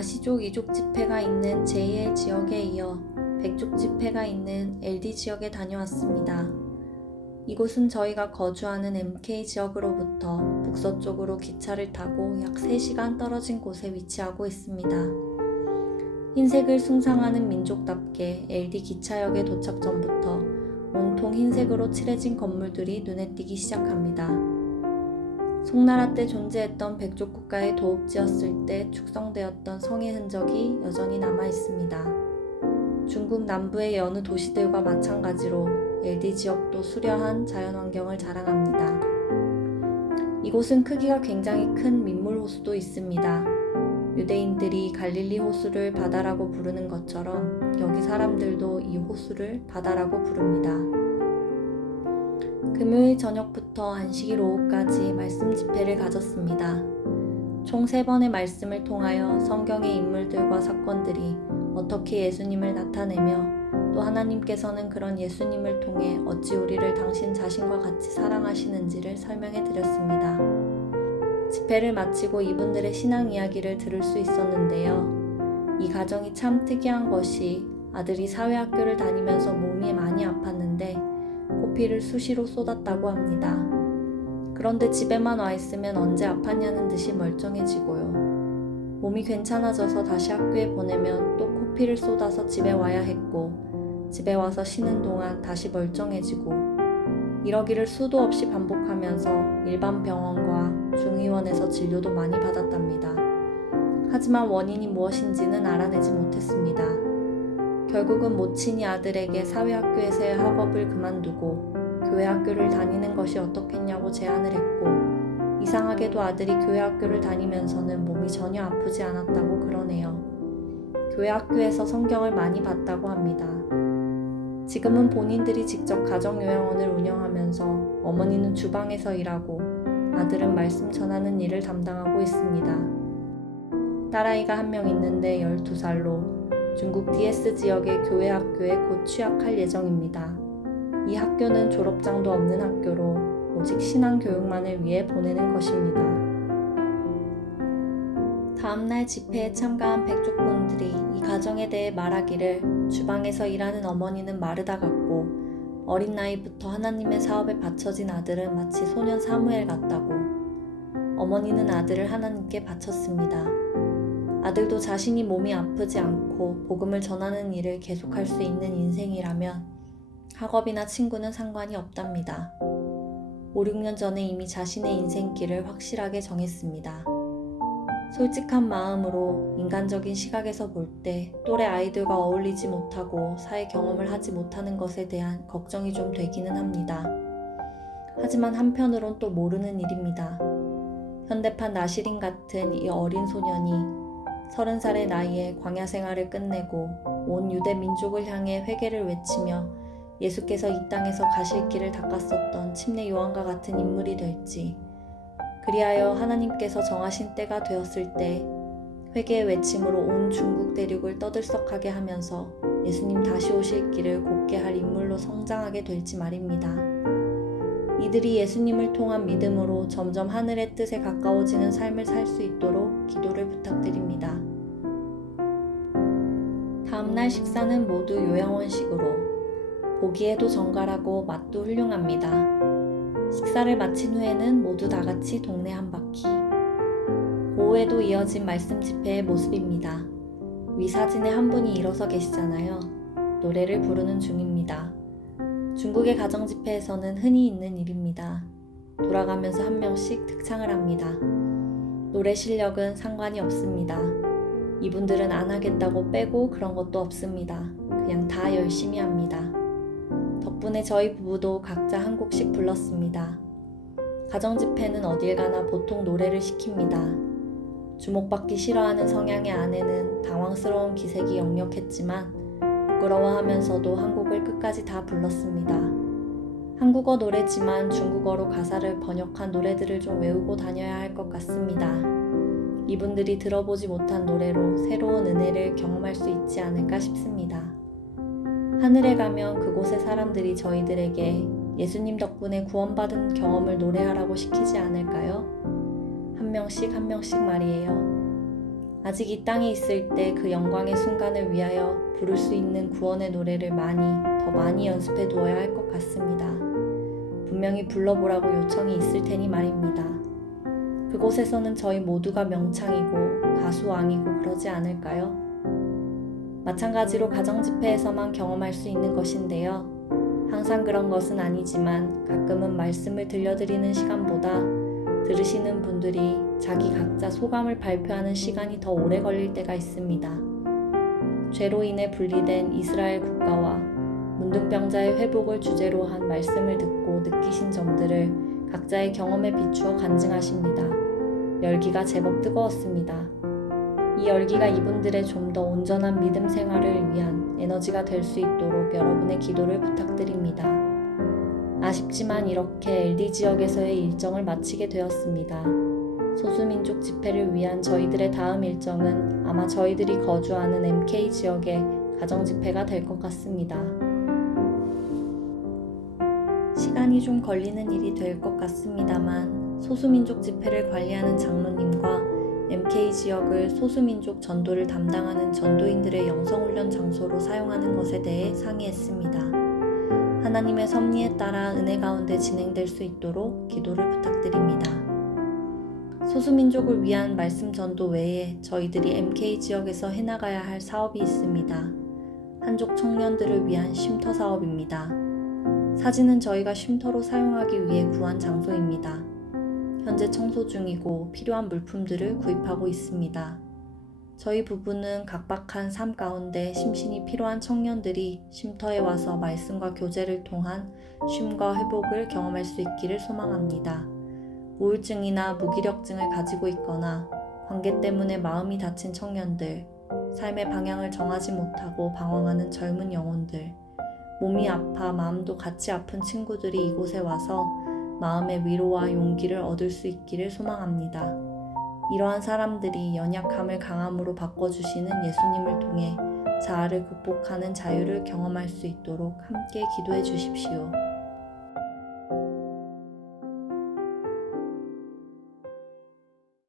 아시족 이족 집회가 있는 제2의 지역에 이어 백족 집회가 있는 LD 지역에 다녀왔습니다. 이곳은 저희가 거주하는 MK 지역으로부터 북서쪽으로 기차를 타고 약 3시간 떨어진 곳에 위치하고 있습니다. 흰색을 숭상하는 민족답게 LD 기차역에 도착 전부터 온통 흰색으로 칠해진 건물들이 눈에 띄기 시작합니다. 송나라 때 존재했던 백족 국가의 도읍지였을 때 축성되었던 성의 흔적이 여전히 남아 있습니다. 중국 남부의 여느 도시들과 마찬가지로 LD 지역도 수려한 자연환경을 자랑합니다. 이곳은 크기가 굉장히 큰 민물 호수도 있습니다. 유대인들이 갈릴리 호수를 바다라고 부르는 것처럼 여기 사람들도 이 호수를 바다라고 부릅니다. 금요일 저녁부터 안식일 오후까지 말씀 집회를 가졌습니다. 총 3번의 말씀을 통하여 성경의 인물들과 사건들이 어떻게 예수님을 나타내며 또 하나님께서는 그런 예수님을 통해 어찌 우리를 당신 자신과 같이 사랑하시는지를 설명해 드렸습니다. 집회를 마치고 이분들의 신앙 이야기를 들을 수 있었는데요. 이 가정이 참 특이한 것이 아들이 사회학교를 다니면서 몸이 많이 아팠는데 코피를 수시로 쏟았다고 합니다. 그런데 집에만 와 있으면 언제 아팠냐는 듯이 멀쩡해지고요. 몸이 괜찮아져서 다시 학교에 보내면 또 코피를 쏟아서 집에 와야 했고 집에 와서 쉬는 동안 다시 멀쩡해지고 이러기를 수도 없이 반복하면서 일반 병원과 중의원에서 진료도 많이 받았답니다. 하지만 원인이 무엇인지는 알아내지 못했습니다. 결국은 모친이 아들에게 사회학교에서의 학업을 그만두고 교회 학교를 다니는 것이 어떻겠냐고 제안을 했고 이상하게도 아들이 교회 학교를 다니면서는 몸이 전혀 아프지 않았다고 그러네요. 교회 학교에서 성경을 많이 봤다고 합니다. 지금은 본인들이 직접 가정요양원을 운영하면서 어머니는 주방에서 일하고 아들은 말씀 전하는 일을 담당하고 있습니다. 딸아이가 한 명 있는데 12살로 중국 DS 지역의 교회 학교에 곧 취학할 예정입니다. 이 학교는 졸업장도 없는 학교로 오직 신앙 교육만을 위해 보내는 것입니다. 다음날 집회에 참가한 백족분들이 이 가정에 대해 말하기를 주방에서 일하는 어머니는 마르다 같고 어린 나이부터 하나님의 사업에 바쳐진 아들은 마치 소년 사무엘 같다고. 어머니는 아들을 하나님께 바쳤습니다. 아들도 자신이 몸이 아프지 않고 복음을 전하는 일을 계속할 수 있는 인생이라면 학업이나 친구는 상관이 없답니다. 5, 6년 전에 이미 자신의 인생길을 확실하게 정했습니다. 솔직한 마음으로 인간적인 시각에서 볼 때 또래 아이들과 어울리지 못하고 사회 경험을 하지 못하는 것에 대한 걱정이 좀 되기는 합니다. 하지만 한편으론 또 모르는 일입니다. 현대판 나시린 같은 이 어린 소년이 30살의 나이에 광야 생활을 끝내고 온 유대 민족을 향해 회개를 외치며 예수께서 이 땅에서 가실 길을 닦았었던 침례 요한과 같은 인물이 될지, 그리하여 하나님께서 정하신 때가 되었을 때 회개의 외침으로 온 중국 대륙을 떠들썩하게 하면서 예수님 다시 오실 길을 곧게 할 인물로 성장하게 될지 말입니다. 이들이 예수님을 통한 믿음으로 점점 하늘의 뜻에 가까워지는 삶을 살 수 있도록 기도를 부탁드립니다. 다음날 식사는 모두 요양원식으로 보기에도 정갈하고 맛도 훌륭합니다. 식사를 마친 후에는 모두 다같이 동네 한 바퀴. 오후에도 이어진 말씀 집회의 모습입니다. 위 사진에 한 분이 일어서 계시잖아요. 노래를 부르는 중입니다. 중국의 가정 집회에서는 흔히 있는 일입니다. 돌아가면서 한 명씩 특창을 합니다. 노래 실력은 상관이 없습니다. 이분들은 안 하겠다고 빼고 그런 것도 없습니다. 그냥 다 열심히 합니다. 덕분에 저희 부부도 각자 한 곡씩 불렀습니다. 가정 집회는 어딜 가나 보통 노래를 시킵니다. 주목받기 싫어하는 성향의 아내는 당황스러운 기색이 역력했지만 부끄러워하면서도 한 곡을 끝까지 다 불렀습니다. 한국어 노래지만 중국어로 가사를 번역한 노래들을 좀 외우고 다녀야 할 것 같습니다. 이분들이 들어보지 못한 노래로 새로운 은혜를 경험할 수 있지 않을까 싶습니다. 하늘에 가면 그곳의 사람들이 저희들에게 예수님 덕분에 구원받은 경험을 노래하라고 시키지 않을까요? 한 명씩 한 명씩 말이에요. 아직 이 땅에 있을 때 그 영광의 순간을 위하여 부를 수 있는 구원의 노래를 더 많이 연습해 두어야 할 것 같습니다. 분명히 불러보라고 요청이 있을 테니 말입니다. 그곳에서는 저희 모두가 명창이고 가수왕이고 그러지 않을까요? 마찬가지로 가정집회에서만 경험할 수 있는 것인데요. 항상 그런 것은 아니지만 가끔은 말씀을 들려드리는 시간보다 들으시는 분들이 자기 각자 소감을 발표하는 시간이 더 오래 걸릴 때가 있습니다. 죄로 인해 분리된 이스라엘 국가와 문둥병자의 회복을 주제로 한 말씀을 듣고 느끼신 점들을 각자의 경험에 비추어 간증하십니다. 열기가 제법 뜨거웠습니다. 이 열기가 이분들의 좀 더 온전한 믿음 생활을 위한 에너지가 될 수 있도록 여러분의 기도를 부탁드립니다. 아쉽지만 이렇게 LD 지역에서의 일정을 마치게 되었습니다. 소수민족 집회를 위한 저희들의 다음 일정은 아마 저희들이 거주하는 MK 지역의 가정집회가 될 것 같습니다. 시간이 좀 걸리는 일이 될 것 같습니다만 소수민족 집회를 관리하는 장로님과 MK 지역을 소수민족 전도를 담당하는 전도인들의 영성훈련 장소로 사용하는 것에 대해 상의했습니다. 하나님의 섭리에 따라 은혜 가운데 진행될 수 있도록 기도를 부탁드립니다. 소수민족을 위한 말씀 전도 외에 저희들이 MK 지역에서 해나가야 할 사업이 있습니다. 한족 청년들을 위한 쉼터 사업입니다. 사진은 저희가 쉼터로 사용하기 위해 구한 장소입니다. 현재 청소 중이고 필요한 물품들을 구입하고 있습니다. 저희 부부는 각박한 삶 가운데 심신이 필요한 청년들이 쉼터에 와서 말씀과 교제를 통한 쉼과 회복을 경험할 수 있기를 소망합니다. 우울증이나 무기력증을 가지고 있거나 관계 때문에 마음이 다친 청년들, 삶의 방향을 정하지 못하고 방황하는 젊은 영혼들, 몸이 아파 마음도 같이 아픈 친구들이 이곳에 와서 마음의 위로와 용기를 얻을 수 있기를 소망합니다. 이러한 사람들이 연약함을 강함으로 바꿔주시는 예수님을 통해 자아를 극복하는 자유를 경험할 수 있도록 함께 기도해 주십시오.